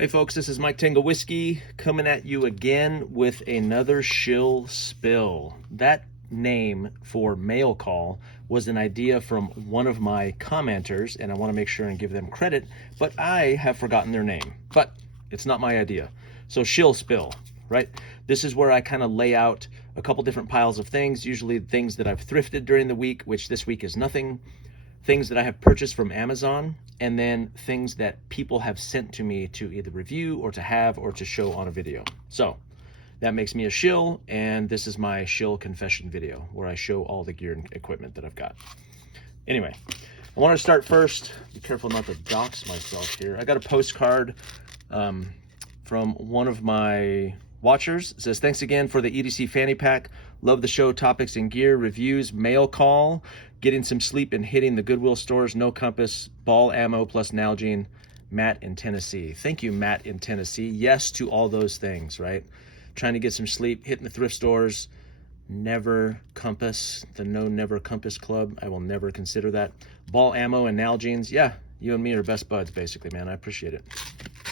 Hey folks, this is Mike Tango Whiskey coming at you again with another Shill spill. That name for mail call was an idea from one of my commenters, and I want to make sure and give them credit, but I have forgotten their name. But it's not my idea. So Shill spill, right? This is where I kind of lay out a couple different piles of things, usually things that I've thrifted during the week, which this week is nothing. Things that I have purchased from Amazon, and then things that people have sent to me to either review or to have or to show on a video. So that makes me a shill, and this is my shill confession video where I show all the gear and equipment that I've got. Anyway, I want to start first. Be careful not to dox myself here. I got a postcard from one of my watchers. It says, thanks again for the EDC fanny pack. Love the show, topics and gear, reviews, mail call, getting some sleep and hitting the Goodwill stores, no compass, ball ammo plus Nalgene. Matt in Tennessee. Thank you, Matt in Tennessee. Yes to all those things, right? Trying to get some sleep, hitting the thrift stores, never compass, the no never compass club. I will never consider that. Ball ammo and Nalgenes. Yeah, you and me are best buds, basically, man. I appreciate it.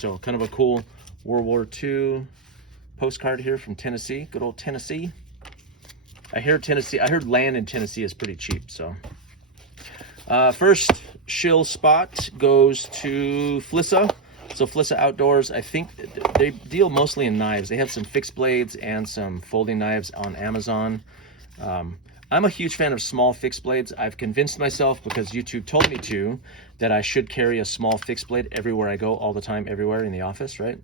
So kind of a cool World War II postcard here from Tennessee. Good old Tennessee. I heard land in Tennessee is pretty cheap. So first shill spot goes to Flissa. So Flissa Outdoors, I think they deal mostly in knives. They have some fixed blades and some folding knives on Amazon. I'm a huge fan of small fixed blades. I've convinced myself, because YouTube told me to, that I should carry a small fixed blade everywhere I go, all the time, everywhere in the office, right?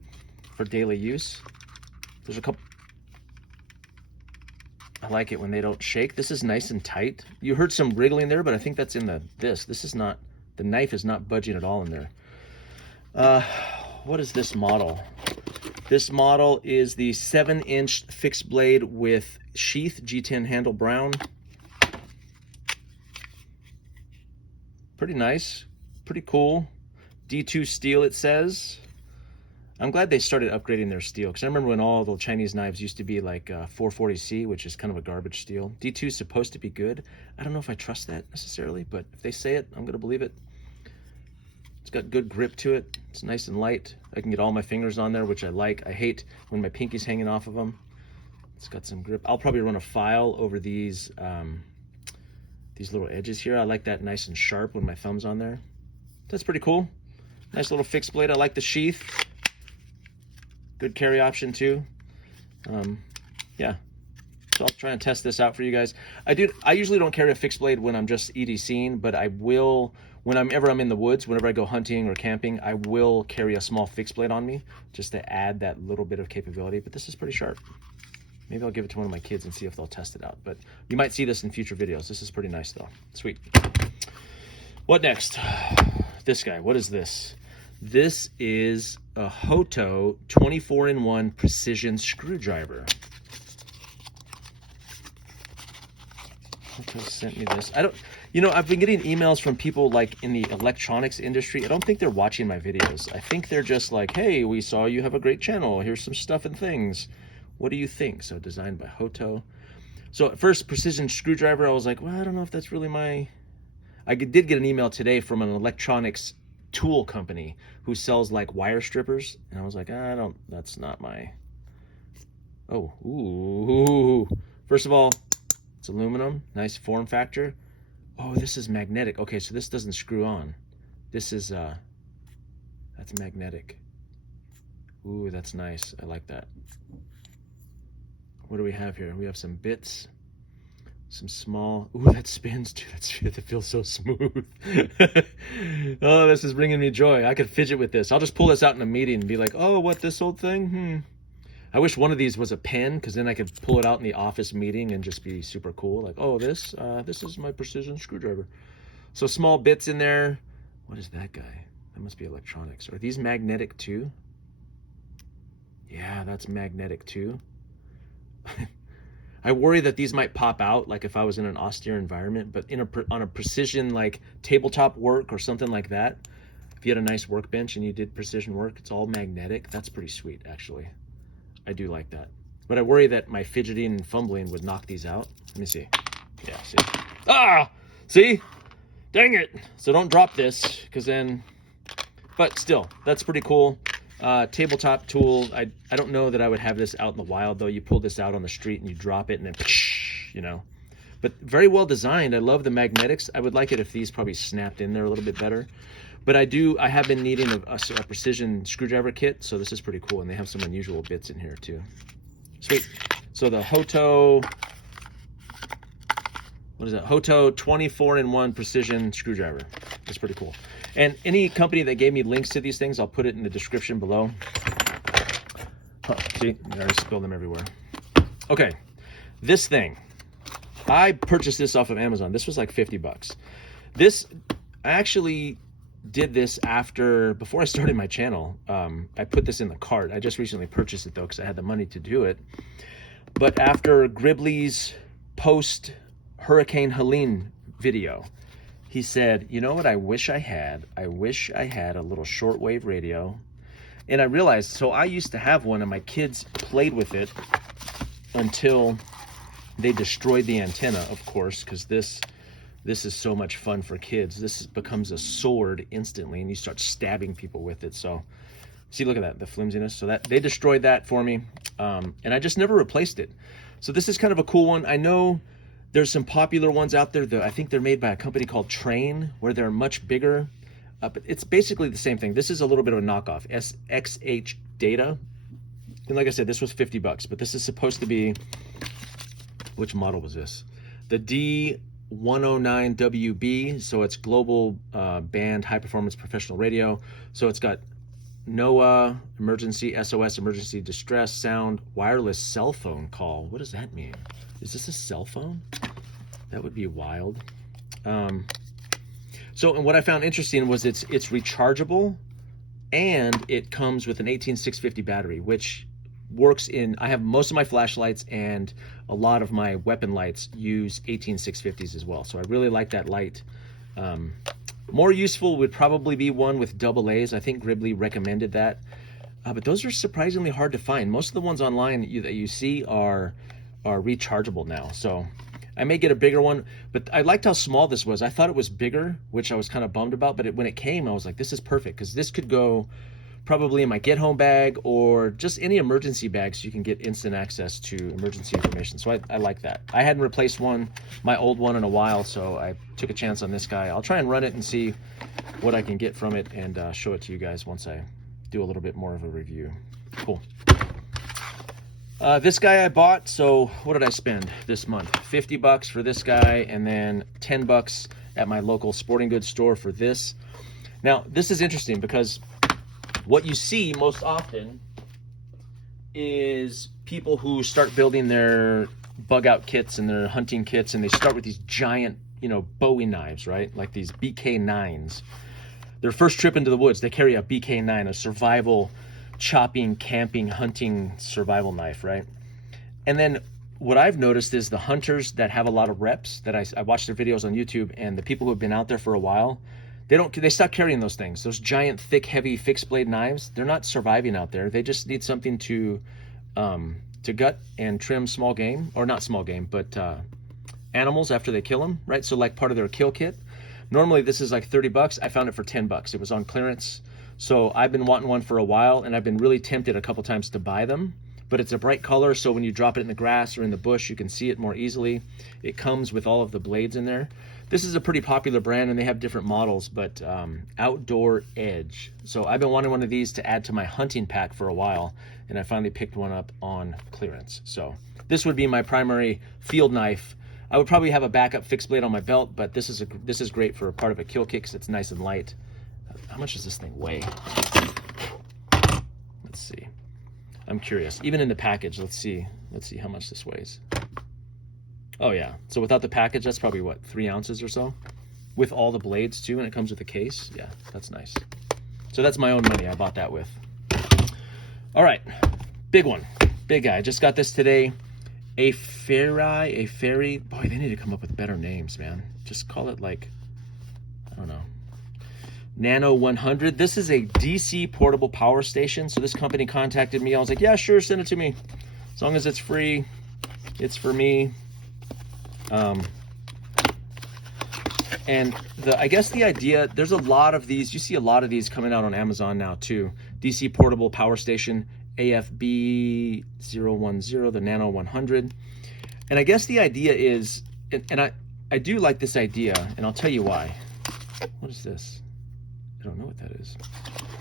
For daily use. There's a couple. I like it when they don't shake. This is nice and tight. You heard some wriggling there, but I think that's in this is not, the knife is not budging at all in there. What is this model? This model is the 7-inch fixed blade with sheath, G10 handle brown. Pretty nice, pretty cool. D2 steel, it says. I'm glad they started upgrading their steel, because I remember when all the Chinese knives used to be like 440C, which is kind of a garbage steel. D2 is supposed to be good. I don't know if I trust that necessarily, but if they say it, I'm going to believe it. It's got good grip to it. It's nice and light. I can get all my fingers on there, which I like. I hate when my pinky's hanging off of them. It's got some grip. I'll probably run a file over these little edges here. I like that nice and sharp when my thumb's on there. That's pretty cool. Nice little fixed blade. I like the sheath. Good carry option too. Yeah, so I'll try and test this out for you guys. I usually don't carry a fixed blade when I'm just EDCing, but I will whenever I'm in the woods. Whenever I go hunting or camping, I will carry a small fixed blade on me just to add that little bit of capability. But this is pretty sharp. Maybe I'll give it to one of my kids and see if they'll test it out. But you might see this in future videos. This is pretty nice though. Sweet. What next? This guy. What is this? This is a Hoto 24-in-1 precision screwdriver. Hoto sent me this. I've been getting emails from people like in the electronics industry. I don't think they're watching my videos. I think they're just like, hey, we saw you have a great channel. Here's some stuff and things. What do you think? So designed by Hoto. So at first, precision screwdriver, I was like, well, I don't know if that's really my... I did get an email today from an electronics tool company who sells like wire strippers, and I was like, that's not my... Oh, ooh. First of all, it's aluminum, nice form factor. Oh, this is magnetic. Okay, so this doesn't screw on. This is that's magnetic. Ooh, that's nice. I like that. What do we have here? We have some bits. Some small, ooh, that spins too. That feels so smooth. Oh, this is bringing me joy. I could fidget with this. I'll just pull this out in a meeting and be like, oh, what, this old thing? I wish one of these was a pen, because then I could pull it out in the office meeting and just be super cool. Like, oh, this is my precision screwdriver. So small bits in there. What is that guy? That must be electronics. Are these magnetic too? Yeah, that's magnetic too. I worry that these might pop out, like if I was in an austere environment, but on a precision like tabletop work or something like that, if you had a nice workbench and you did precision work, it's all magnetic. That's pretty sweet, actually. I do like that. But I worry that my fidgeting and fumbling would knock these out. Let me see. Yeah, see. Ah! See? Dang it! So don't drop this, because then... But still, that's pretty cool. tabletop tool. I don't know that I would have this out in the wild though. You pull this out on the street and you drop it and then, you know. But very well designed. I love the magnetics. I would like it if these probably snapped in there a little bit better. But I have been needing a precision screwdriver kit, so this is pretty cool. And they have some unusual bits in here too. Sweet. So the Hoto, what is that? Hoto 24-in-1 precision screwdriver. That's pretty cool. And any company that gave me links to these things, I'll put it in the description below. Oh, see, I already spilled them everywhere. Okay, this thing. I purchased this off of Amazon. This was like 50 bucks. I actually did this before I started my channel. I put this in the cart. I just recently purchased it though, because I had the money to do it. But after Gribley's post Hurricane Helene video, he said, you know what I wish I had? I wish I had a little shortwave radio. And I realized, so I used to have one and my kids played with it until they destroyed the antenna, of course, because this is so much fun for kids. This becomes a sword instantly, and you start stabbing people with it. So, see, look at that, the flimsiness. So that they destroyed that for me, and I just never replaced it. So this is kind of a cool one. I know there's some popular ones out there that I think they're made by a company called Train, where they're much bigger, but it's basically the same thing. This is a little bit of a knockoff, XH Data. And like I said, this was 50 bucks, but this is supposed to be, which model was this? The D109WB, so it's global band high performance professional radio. So it's got NOAA, emergency, SOS, emergency distress sound, wireless cell phone call. What does that mean? Is this a cell phone? That would be wild. And what I found interesting was it's rechargeable, and it comes with an 18650 battery, which works I have most of my flashlights and a lot of my weapon lights use 18650s as well. So I really like that light. More useful would probably be one with AA's. I think Gribley recommended that. But those are surprisingly hard to find. Most of the ones online that you see are rechargeable now. So I may get a bigger one, but I liked how small this was. I thought it was bigger, which I was kind of bummed about, but when it came, I was like, this is perfect, because this could go probably in my get home bag or just any emergency bag, so you can get instant access to emergency information. So I like that. I hadn't replaced my old one in a while, so I took a chance on this guy. I'll try and run it and see what I can get from it and show it to you guys once I do a little bit more of a review. Cool. This guy I bought, so what did I spend this month? 50 bucks for this guy, and then 10 bucks at my local sporting goods store for this. Now, this is interesting because what you see most often is people who start building their bug out kits and their hunting kits, and they start with these giant, Bowie knives, right? Like these BK9s. Their first trip into the woods, they carry a BK9, a survival, chopping, camping, hunting survival knife, right? And then what I've noticed is the hunters that have a lot of reps, that I watch their videos on YouTube, and the people who have been out there for a while, they stop carrying those things. Those giant, thick, heavy fixed blade knives, they're not surviving out there. They just need something to gut and trim small game, or not small game, but animals after they kill them, right? So like part of their kill kit. Normally this is like 30 bucks. I found it for 10 bucks. It was on clearance. So I've been wanting one for a while, and I've been really tempted a couple times to buy them, but it's a bright color, so when you drop it in the grass or in the bush, you can see it more easily. It comes with all of the blades in there. This is a pretty popular brand, and they have different models, but Outdoor Edge. So I've been wanting one of these to add to my hunting pack for a while, and I finally picked one up on clearance. So this would be my primary field knife. I would probably have a backup fixed blade on my belt, but this is great for a part of a kill kit because it's nice and light. How much does this thing weigh? Let's see. I'm curious. Even in the package, let's see how much this weighs. Oh yeah, so without the package, that's probably what, 3 ounces or so? With all the blades too, and it comes with a case. Yeah, that's nice. So that's my own money I bought that with. All right, big one, big guy. I just got this today. A fairy. Boy, they need to come up with better names, man. Just call it like, I don't know, Nano 100. This is a DC portable power station. So this company contacted me. I was like, yeah, sure, send it to me. As long as it's free, it's for me. And I guess the idea, there's a lot of these, you see a lot of these coming out on Amazon now too. DC portable power station, AFB010, the Nano 100. And I guess the idea is, and I do like this idea, and I'll tell you why. What is this? I don't know what that is.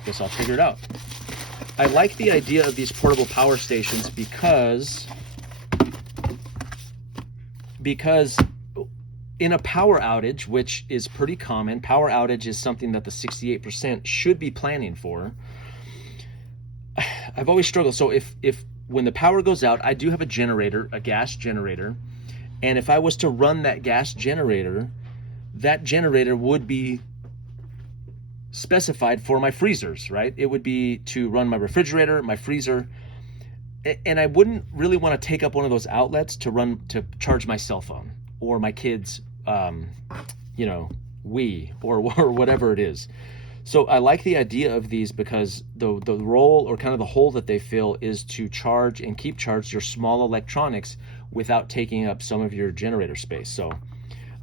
Guess I'll figure it out. I like the idea of these portable power stations because in a power outage, which is pretty common, power outage is something that the 68% should be planning for. I've always struggled. So if when the power goes out, I do have a generator, a gas generator, and if I was to run that gas generator, that generator would be specified for my freezers, right? It would be to run my refrigerator, my freezer, and I wouldn't really want to take up one of those outlets to charge my cell phone or my kids, you know, Wii or whatever it is. So I like the idea of these because the role, or kind of the hole that they fill, is to charge and keep charged your small electronics without taking up some of your generator space. So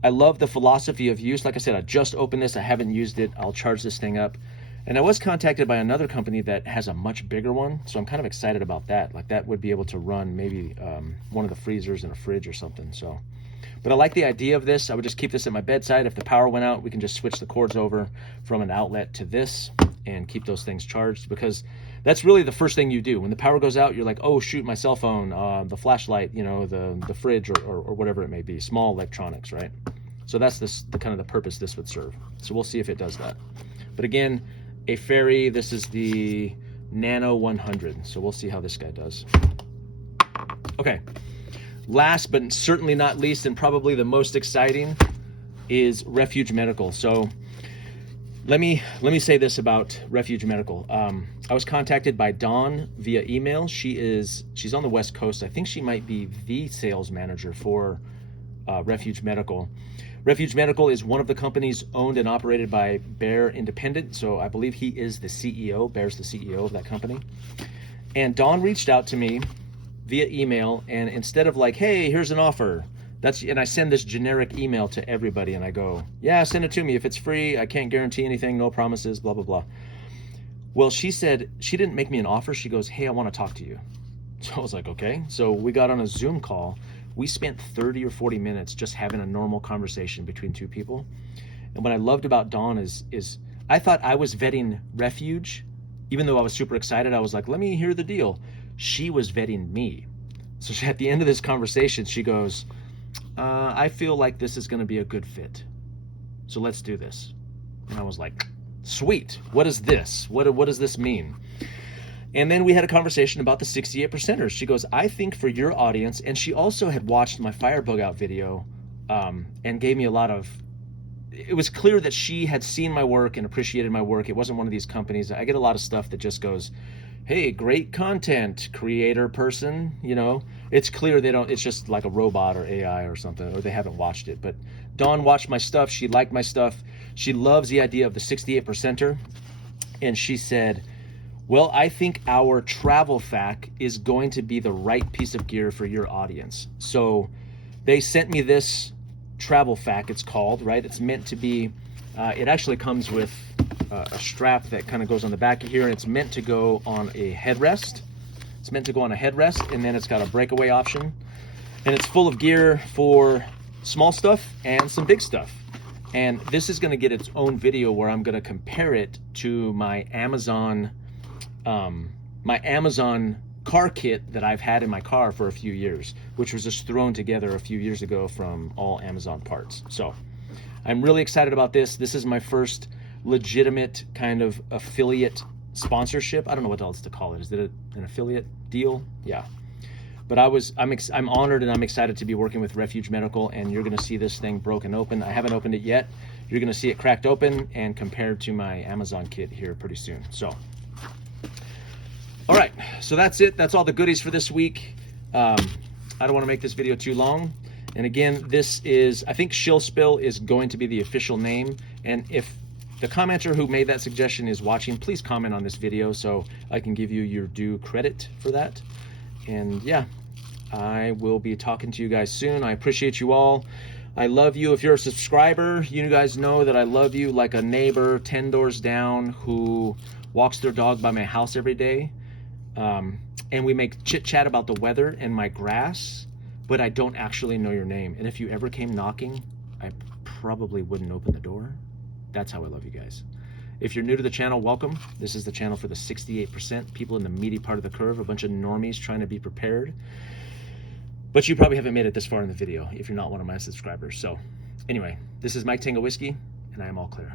I love the philosophy of use. Like I said, I just opened this. I haven't used it. I'll charge this thing up. And I was contacted by another company that has a much bigger one. So I'm kind of excited about that. Like that would be able to run maybe one of the freezers in a fridge or something. So, but I like the idea of this. I would just keep this at my bedside. If the power went out, we can just switch the cords over from an outlet to this and keep those things charged, because that's really the first thing you do. When the power goes out, you're like, oh shoot, my cell phone, the flashlight, you know, the fridge or whatever it may be, small electronics, right? So that's the kind of the purpose this would serve. So we'll see if it does that. But again, a Fairy, this is the Nano 100. So we'll see how this guy does. Okay. Last but certainly not least, and probably the most exciting, is Refuge Medical. So let me say this about Refuge Medical. I was contacted by Dawn via email. She's on the West Coast. I think she might be the sales manager for Refuge Medical. Refuge Medical is one of the companies owned and operated by Bear Independent. So I believe he is the CEO. Bear's the CEO of that company. And Dawn reached out to me via email, and instead of like, hey, here's an offer, and I send this generic email to everybody, and I go, yeah, send it to me. If it's free, I can't guarantee anything, no promises, blah, blah, blah. Well, she said, she didn't make me an offer. She goes, hey, I want to talk to you. So I was like, okay. So we got on a Zoom call. We spent 30 or 40 minutes just having a normal conversation between two people. And what I loved about Dawn is I thought I was vetting Refuge. Even though I was super excited, I was like, let me hear the deal. She was vetting me. So at the end of this conversation, she goes, I feel like this is going to be a good fit. So let's do this. And I was like, sweet. What is this? What does this mean? And then we had a conversation about the 68%ers. She goes, I think for your audience, and she also had watched my fire bugout video and gave me a lot of, it was clear that she had seen my work and appreciated my work. It wasn't one of these companies. I get a lot of stuff that just goes, hey, great content, creator person, you know. It's clear it's just like a robot or AI or something, or they haven't watched it. But Dawn watched my stuff. She liked my stuff. She loves the idea of the 68%er. And she said, well, I think our travel fac is going to be the right piece of gear for your audience. So they sent me this travel fac, it's called, right? It's meant to be, it actually comes with a strap that kind of goes on the back of here, and it's meant to go on a headrest. It's meant to go on a headrest, and then it's got a breakaway option. And it's full of gear for small stuff and some big stuff. And this is going to get its own video where I'm going to compare it to my Amazon car kit that I've had in my car for a few years, which was just thrown together a few years ago from all Amazon parts. So I'm really excited about this. This is my first legitimate kind of affiliate sponsorship. I don't know what else to call it. Is it an affiliate deal? Yeah. But I'm honored and I'm excited to be working with Refuge Medical, and you're going to see this thing broken open. I haven't opened it yet. You're going to see it cracked open and compared to my Amazon kit here pretty soon. So, all right. So that's it. That's all the goodies for this week. I don't want to make this video too long. And again, this is, I think Shill Spill is going to be the official name. And if the commenter who made that suggestion is watching, please comment on this video so I can give you your due credit for that. And yeah, I will be talking to you guys soon. I appreciate you all. I love you. If you're a subscriber, you guys know that I love you like a neighbor 10 doors down who walks their dog by my house every day. And we make chit chat about the weather and my grass, but I don't actually know your name. And if you ever came knocking, I probably wouldn't open the door. That's how I love you guys. If you're new to the channel, welcome. This is the channel for the 68%, people in the meaty part of the curve, a bunch of normies trying to be prepared. But you probably haven't made it this far in the video if you're not one of my subscribers. So anyway, this is Mike Tango Whiskey, and I am all clear.